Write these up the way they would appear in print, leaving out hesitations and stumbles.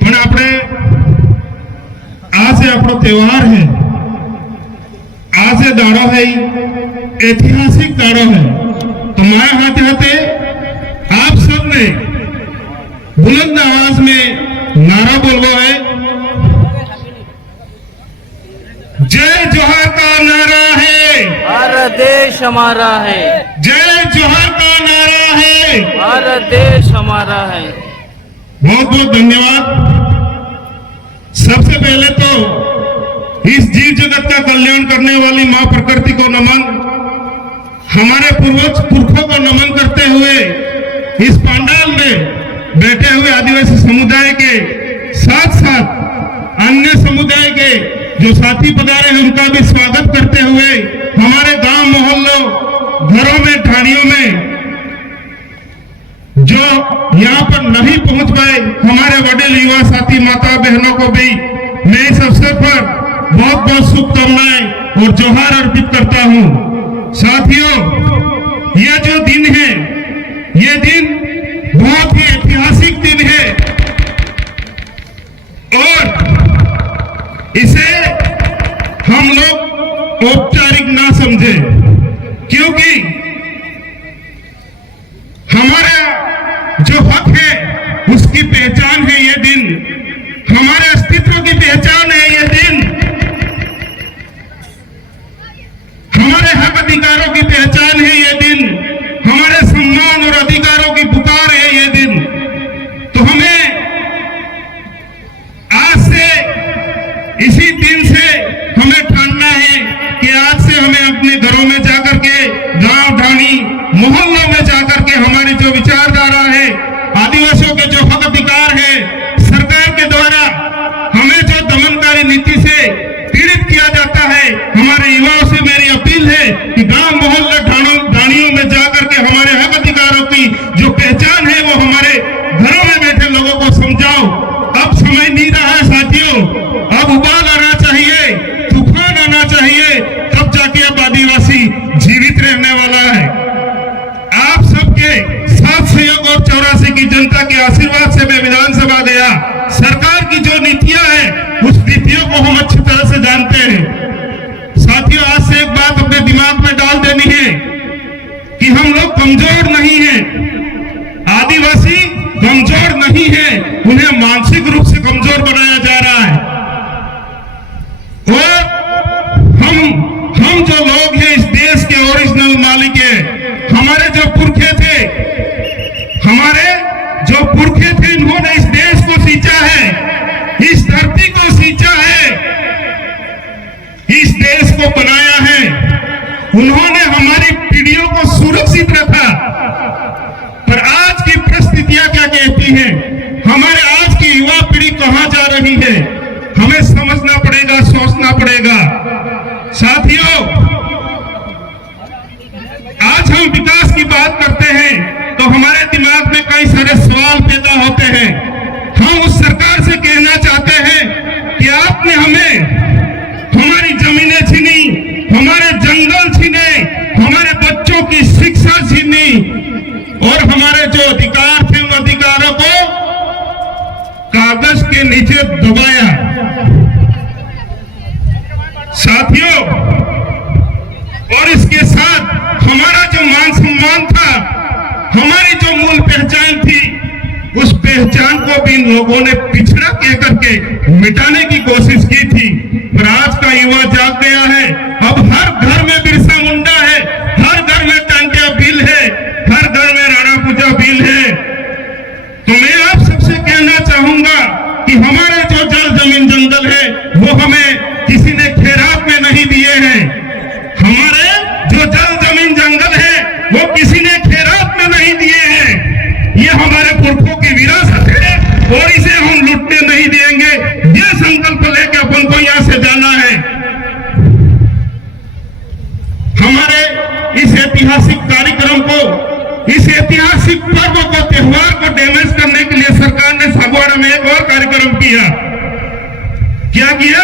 પણ આપણે आज આપણો તહેવાર है, आज दाड़ो है ऐतिहासिक दाड़ो है। तो मैं हाथे हाथे आप सब ने बुलंद आवाज में नारा बोलवा है, जय जोहार का नारा है, भारत देश हमारा है, जय जोहार का नारा है, भारत देश हमारा है। बहुत बहुत धन्यवाद। सबसे पहले तो इस जीव जगत का कल्याण करने वाली मां प्रकृति को नमन, हमारे पूर्वज पुरखों को नमन करते हुए इस पंडाल में बैठे हुए आदिवासी समुदाय के साथ साथ अन्य समुदाय के जो साथी पधारे हैं उनका भी स्वागत करते हुए हमारे गांव मोहल्लों घरों में ठाणियों में जो यहाँ पर नहीं पहुंच पाए हमारे बड़े युवा साथी माता बहनों को भी मैं इस अवसर पर बहुत बहुत शुभकामनाएं और जोहार अर्पित करता हूं। साथियों, ये जो दिन है, ये दिन बहुत ही ऐतिहासिक दिन है और इसे हम लोग औपचारिक ना समझे, क्योंकि हमारा जो हक है उसकी पहचान है ये दिन, हमारे अस्तित्व की पहचान है ये दिन, हमारे हक अधिकारों की पहचान है ये दिन, हमारे सम्मान और अधिकारों की पुकार है ये दिन। तो हमें आज से, इसी दिन से हमें ठानना है कि आज से हमें अपने घरों में जाकर के, गांव ढाणी मोहल्लों में जाकर के हमारी जो विचारधारा है, आदिवासियों के जो हक अधिकार है, सरकार के द्वारा हमें जो दमनकारी नीति से पीड़ित किया जाता है, हमारे युवाओं से मेरी अपील है कि गांव मोहल्ले ढाणियों में जाकर के हमारे हक अधिकारों की जो पहचान है वो हमारे घरों में बैठे लोगों को समझाओ। अब समय नहीं रहा है साथियों, अब उबाल आना चाहिए, तूफान आना चाहिए, तब जाके अब आदिवासी जीवित रहने वाला है। आप सबके साथ सहयोग और 84 की जनता के आशीर्वाद से मैं विधानसभा गया। सरकार की जो नीतियां हैं उस नीतियों को हम अच्छी तरह से जानते हैं। साथियों, आज से एक बात अपने दिमाग में डाल देनी है कि हम लोग कमजोर नहीं हैं, आदिवासी कमजोर नहीं है, उन्हें मानसिक रूप से कमजोर बनाया जा रहा है। और हम जो लोग हैं इस देश के ओरिजिनल मालिक हैं, हमारे जो पुरखे थे, इन्होंने इस देश को सींचा है, इस धरती को सींचा है, इस देश को बनाया है, उन्होंने हमारी पीढ़ियों को सुरक्षित रखा। पर आज की परिस्थितियां क्या कहती हैं, हमारे आज की युवा पीढ़ी कहां जा रही है, हमें समझना पड़ेगा, सोचना पड़ेगा। साथियों, आज हम विकास की बात करते हैं तो हमारे दिमाग में कई सारे सवाल पैदा होते हैं। हम उस सरकार से कहना चाहते हैं कि आपने हमें हमारी जमीनें छीनी, हमारे जंगल छीने, हमारे बच्चों की शिक्षा छीनी और हमारे जो अधिकार थे उन अधिकारों को कागज के नीचे दबाया। साथियों, और इसके साथ हमारा जो मान सम्मान था, हमारी जो मूल पहचान थी, उस पहचान को भी इन लोगों ने पिछड़ा कह करके मिटाने की कोशिश की थी। पर आज का युवा जाग गया है, अब हर घर में बिरसा मुंडा है, हर घर में टांटिया बिल है, हर घर में राणा पूजा बिल है। तो मैं आप सबसे कहना चाहूंगा कि हमारे जो जल जमीन जंगल है वो हमें किसी ने खैरात में नहीं दिए हैं। हमारे जो जल जमीन जंगल है वो किसी ने खैरात में नहीं दिए हैं। ये हमारे पुरखों की विरासत है और इसे हम लुटने नहीं देंगे। ये संकल्प लेके अपन को यहाँ से जाना है। हमारे इस ऐतिहासिक कार्यक्रम को, इस ऐतिहासिक पर्व को, त्योहार को डैमेज करने के लिए सरकार ने सागवाड़ा में एक और कार्यक्रम किया। क्या किया?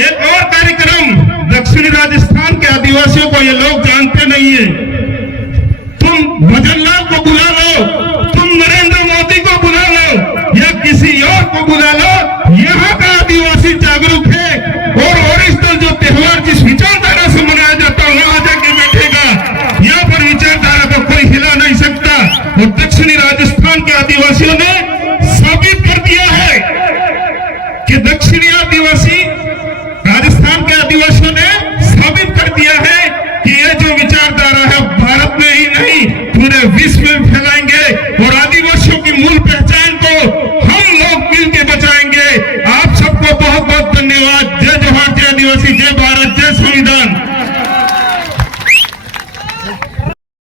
एक और कार्यक्रम दक्षिणी राजस्थान के आदिवासियों को ये लोग जानते नहीं है। तुम भजनलाल को बुला लो, तुम नरेंद्र मोदी को बुला लो या किसी और को बुला लो, यहाँ का आदिवासी जागरूक है और इस दल जो त्योहार जिस विचारधारा से मनाया जाता है वहां जाके बैठेगा। यहाँ पर विचारधारा को कोई हिला नहीं सकता। और दक्षिणी राजस्थान के आदिवासियों ने साबित कर दिया है कि दक्षिणी आदिवासी राजस्थान के आदिवासियों ने साबित कर दिया है कि ये जो विचारधारा है भारत में ही नहीं पूरे विश्व